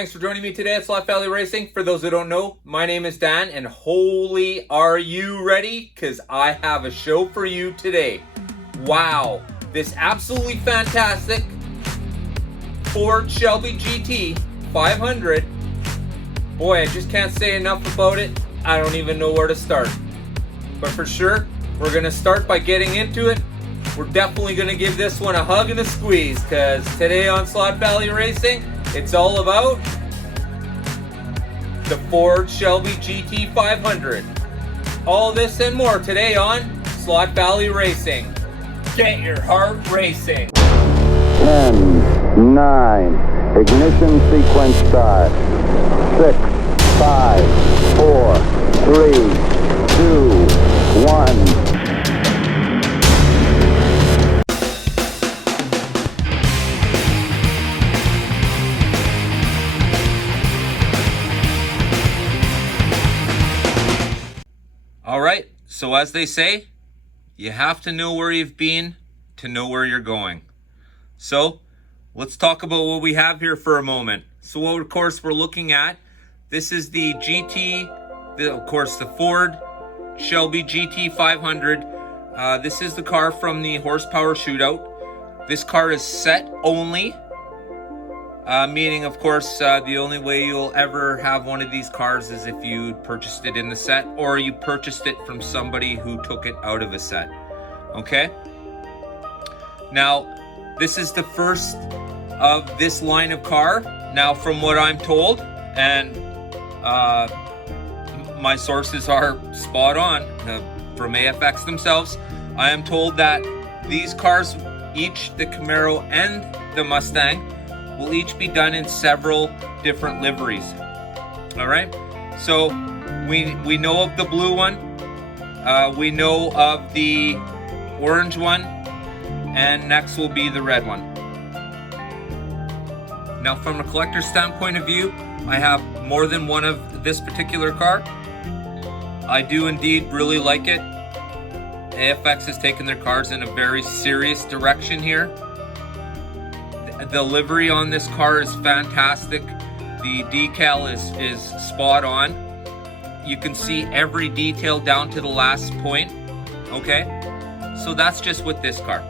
Thanks for joining me today at Slot Valley Racing. For those who don't know, my name is Dan, and holy, are you ready? Because I have a show for you today. Wow, this absolutely fantastic Ford Shelby GT500. Boy, I just can't say enough about it. I don't even know where to start. But for sure, we're going to start by getting into it. We're definitely going to give this one a hug and a squeeze, because today on Slot Valley Racing, it's all about the Ford Shelby GT500. All this and more today on Slot Valley Racing. Get your heart racing. 10, 9, ignition sequence start. 6, 5, 4, 3, 2, 1. All right, so as they say, you have to know where you've been to know where you're going. So let's talk about what we have here for a moment. So what, of course, we're looking at, this is the the Ford Shelby GT500. This is the car from the horsepower shootout. This car is set only. Meaning, of course, the only way you'll ever have one of these cars is if you purchased it in the set, or you purchased it from somebody who took it out of a set. Okay? Now, this is the first of this line of car. Now, from what I'm told, and my sources are spot on from AFX themselves, I am told that these cars, each the Camaro and the Mustang, will each be done in several different liveries. All right, so we know of the blue one, we know of the orange one, and next will be the red one. Now, from a collector's standpoint of view, I have more than one of this particular car. I do indeed really like it. AFX has taken their cars in a very serious direction here. The livery on this car is fantastic. The decal is spot on. You can see every detail down to the last point. Okay, so that's just with this car.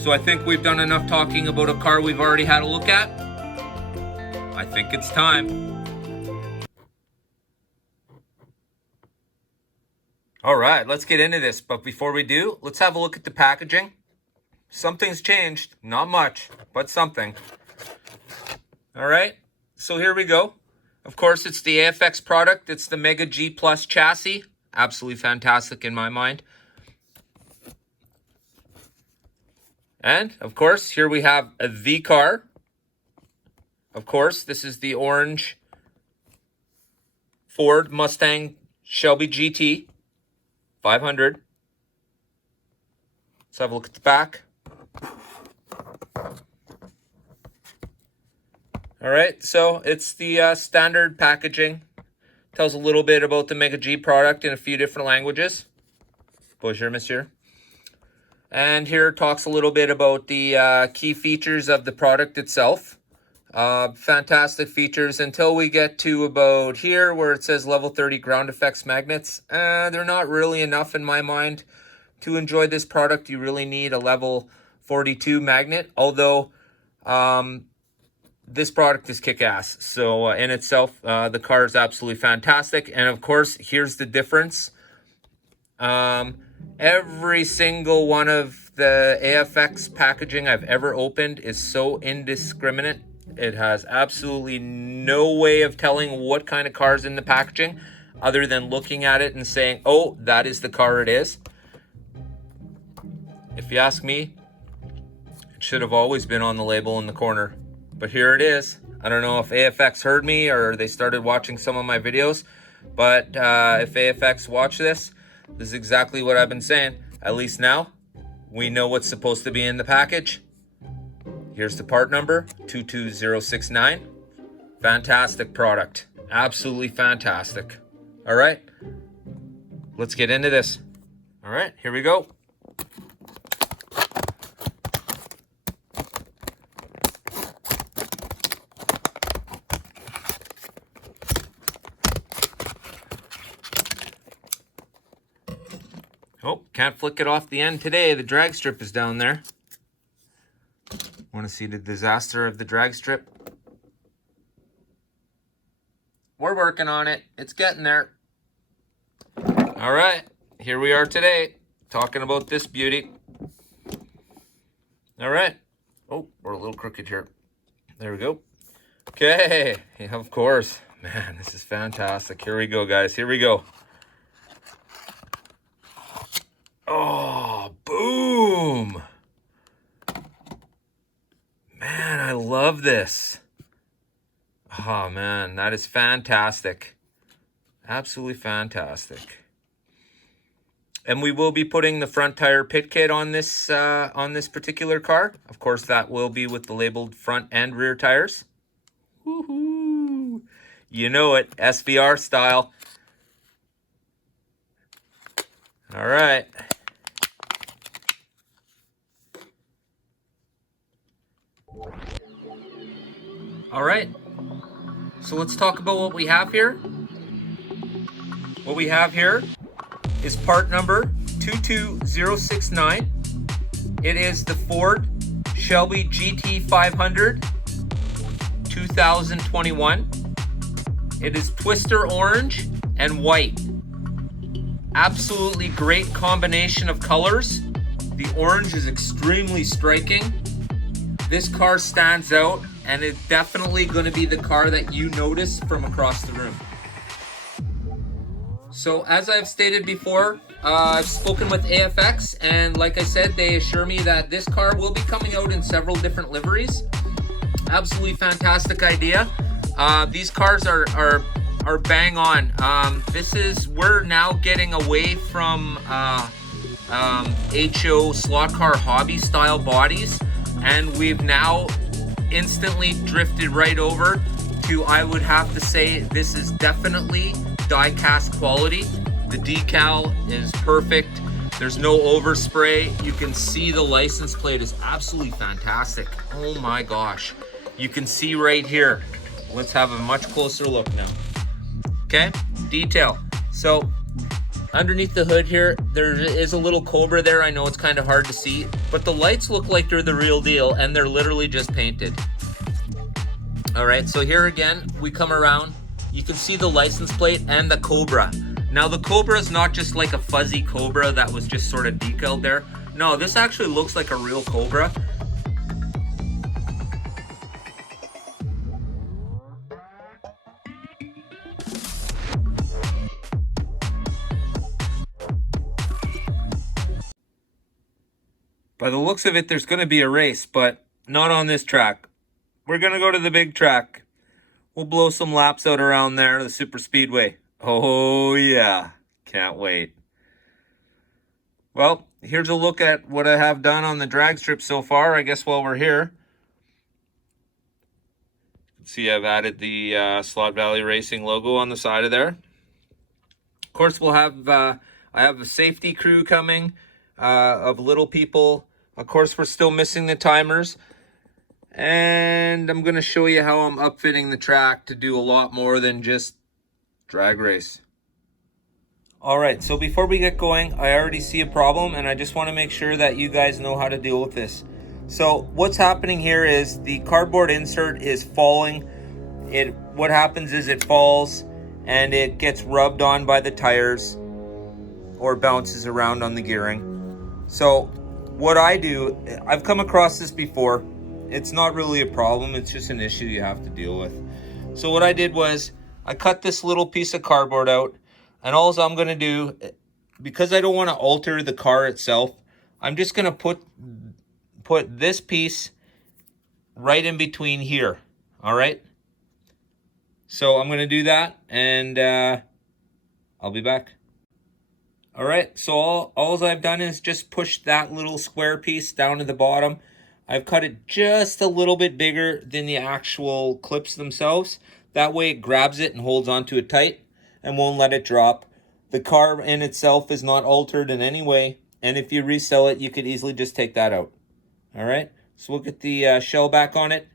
So I think we've done enough talking about a car we've already had a look at. I think it's time. All right, let's get into this. But before we do, let's have a look at the packaging. Something's changed, not much, but something. All right, so here we go. Of course, it's the AFX product. It's the Mega G Plus chassis. Absolutely fantastic in my mind. And, of course, here we have the car. Of course, this is the orange Ford Mustang Shelby GT 500. Let's have a look at the back. All right, so it's the standard packaging. Tells a little bit about the Mega G product in a few different languages. Bonjour, monsieur. And here it talks a little bit about the key features of the product itself. Fantastic features until we get to about here where it says level 30 ground effects magnets. They're not really enough in my mind. To enjoy this product, you really need a level 42 magnet, although this product is kick-ass. So in itself, the car is absolutely fantastic. And of course, here's the difference. Every single one of the AFX packaging I've ever opened is so indiscriminate. It has absolutely no way of telling what kind of car is in the packaging other than looking at it and saying, oh, that is the car it is. If you ask me, it should have always been on the label in the corner. But here it is. I don't know if AFX heard me or they started watching some of my videos. But if AFX watch this, this is exactly what I've been saying. At least now, we know what's supposed to be in the package. Here's the part number, 22069. Fantastic product. Absolutely fantastic. All right, let's get into this. All right, here we go. Oh, can't flick it off the end today. The drag strip is down there. Want to see the disaster of the drag strip? We're working on it. It's getting there. All right, here we are today, talking about this beauty. All right. Oh, we're a little crooked here. There we go. Okay, yeah, of course. Man, this is fantastic. Here we go, guys. Here we go. Oh, boom. Man, I love this. Oh, man, that is fantastic. Absolutely fantastic. And we will be putting the front tire pit kit on this particular car. Of course, that will be with the labeled front and rear tires. Woohoo! You know it, SVR style. All right. All right. So let's talk about what we have here. What we have here is part number 22069. It is the Ford Shelby GT500 2021. It is twister orange and white. Absolutely great combination of colors. The orange is extremely striking. This car stands out, and it's definitely going to be the car that you notice from across the room. So as I've stated before, I've spoken with AFX, and like I said, they assure me that this car will be coming out in several different liveries. Absolutely fantastic idea. These cars are bang on. We're now getting away from HO slot car hobby style bodies, and we've now instantly drifted right over to, I would have to say, this is definitely die cast quality. The decal is perfect. There's no overspray. You can see the license plate is absolutely fantastic. Oh my gosh. You can see right here. Let's have a much closer look now. Okay, detail. So underneath the hood here, there is a little Cobra there. I know it's kind of hard to see, but the lights look like they're the real deal, and they're literally just painted. All right, so here again, we come around. You can see the license plate and the Cobra. Now the Cobra is not just like a fuzzy Cobra that was just sort of decaled there. No, this actually looks like a real Cobra. By the looks of it, there's going to be a race, but not on this track. We're going to go to the big track. We'll blow some laps out around there, the super speedway. Oh yeah, can't wait. Well, here's a look at what I have done on the drag strip so far, I guess, while we're here. See, I've added the Slot Valley Racing logo on the side of there. Of course, we'll have, I have a safety crew coming of little people. Of course, we're still missing the timers. And I'm going to show you how I'm upfitting the track to do a lot more than just drag race. All right, so before we get going, I already see a problem, and I just want to make sure that you guys know how to deal with this. So what's happening here is the cardboard insert is falling. What happens is it falls and it gets rubbed on by the tires or bounces around on the gearing. So what I do, I've come across this before. It's not really a problem, it's just an issue you have to deal with. So what I did was I cut this little piece of cardboard out, and all I'm going to do, because I don't want to alter the car itself, I'm just going to put this piece right in between here. All right. So I'm going to do that, and I'll be back. All right. So all I've done is just push that little square piece down to the bottom. I've cut it just a little bit bigger than the actual clips themselves. That way it grabs it and holds onto it tight and won't let it drop. The car in itself is not altered in any way, and if you resell it, you could easily just take that out. All right, so we'll get the shell back on it,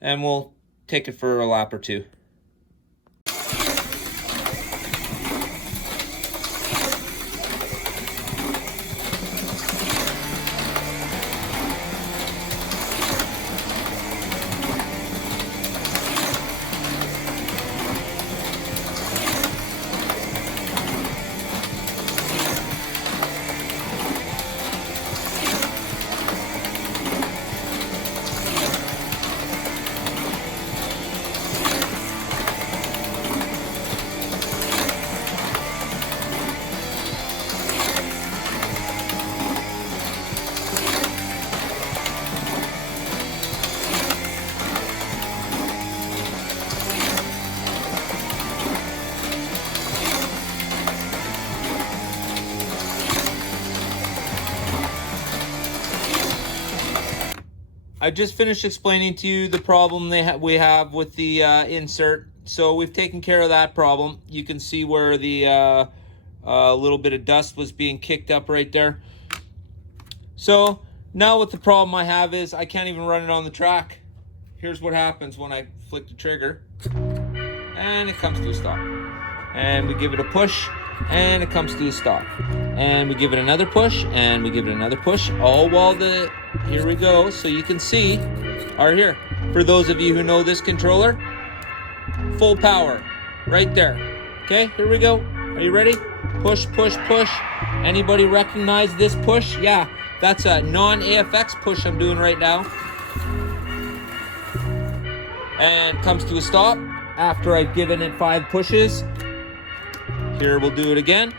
and we'll take it for a lap or two. I just finished explaining to you the problem we have with the insert. So we've taken care of that problem. You can see where the little bit of dust was being kicked up right there. So now what the problem I have is I can't even run it on the track. Here's what happens when I flick the trigger. And it comes to a stop. And we give it a push, and it comes to a stop. And we give it another push, and we give it another push, all while here we go. So you can see, right here. For those of you who know this controller, full power, right there. Okay, here we go. Are you ready? Push, push, push. Anybody recognize this push? Yeah, that's a non-AFX push I'm doing right now. And comes to a stop after I've given it 5 pushes. Here, we'll do it again.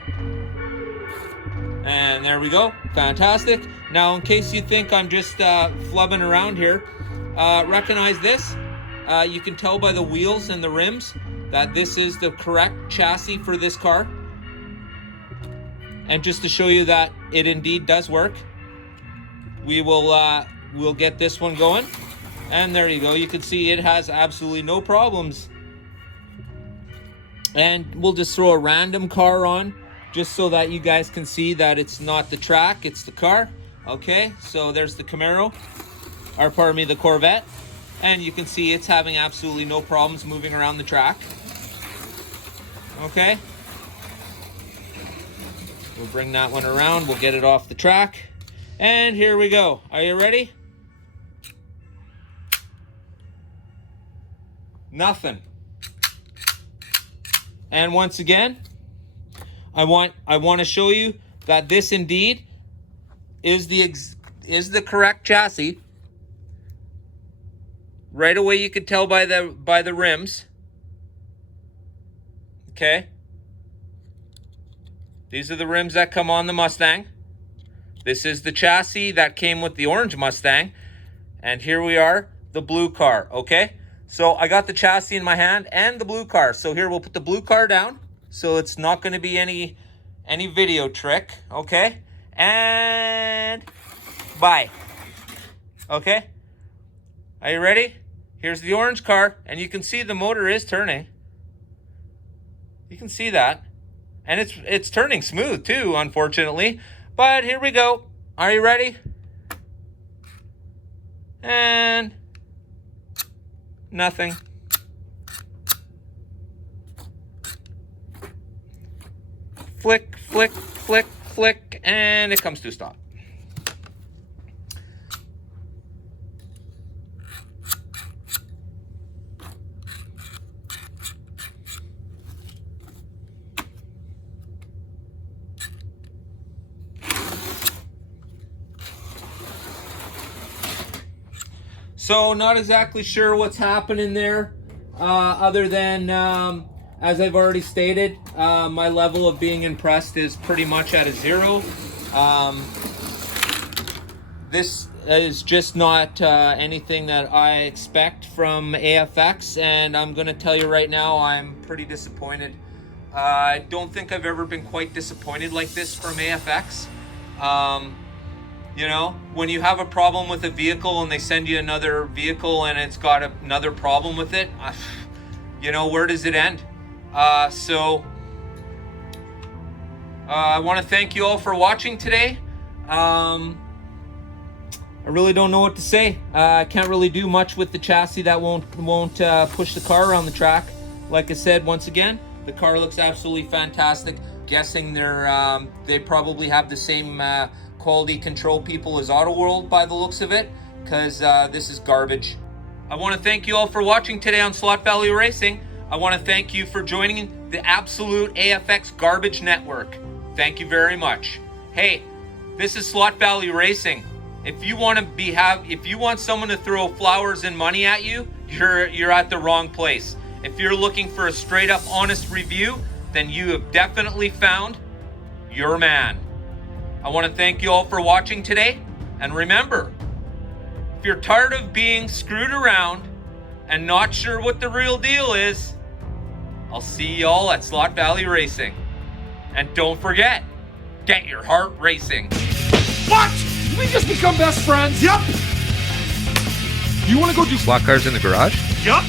And there we go. Fantastic. Now, in case you think I'm just flubbing around here, recognize this. You can tell by the wheels and the rims that this is the correct chassis for this car. And just to show you that it indeed does work, we'll get this one going. And there you go. You can see it has absolutely no problems. And we'll just throw a random car on just so that you guys can see that it's not the track, it's the car. Okay, so there's the Camaro, or pardon me, the Corvette. And you can see it's having absolutely no problems moving around the track. Okay. We'll bring that one around, we'll get it off the track. And here we go. Are you ready? Nothing. And once again, I want to show you that this indeed is the correct chassis. Right away you can tell by the rims. Okay? These are the rims that come on the Mustang. This is the chassis that came with the orange Mustang. And here we are, the blue car, okay? So I got the chassis in my hand and the blue car. So here we'll put the blue car down. So it's not going to be any video trick, okay? And bye. Okay? Are you ready? Here's the orange car, and you can see the motor is turning. You can see that. And it's turning smooth too, unfortunately. But here we go. Are you ready? And nothing. Flick, flick, flick, flick, and it comes to a stop. So not exactly sure what's happening there, other than, as I've already stated, my level of being impressed is pretty much at a 0. This is just not anything that I expect from AFX, and I'm going to tell you right now, I'm pretty disappointed. I don't think I've ever been quite disappointed like this from AFX. You know, when you have a problem with a vehicle and they send you another vehicle and it's got another problem with it, you know, where does it end? I want to thank you all for watching today. I really don't know what to say. I can't really do much with the chassis that won't push the car around the track. Like I said, once again, the car looks absolutely fantastic. Guessing they probably have the same quality control people as Auto World by the looks of it, because this is garbage. I want to thank you all for watching today on Slot Value Racing. I want to thank you for joining the Absolute AFX Garbage Network. Thank you very much. Hey, this is Slot Value Racing. If you want someone to throw flowers and money at you, you're at the wrong place. If you're looking for a straight up honest review, then you have definitely found your man. I want to thank you all for watching today. And remember, if you're tired of being screwed around and not sure what the real deal is, I'll see you all at Slot Valley Racing. And don't forget, get your heart racing. What? Did we just become best friends? Yep. You want to go do... Slot cars in the garage? Yup.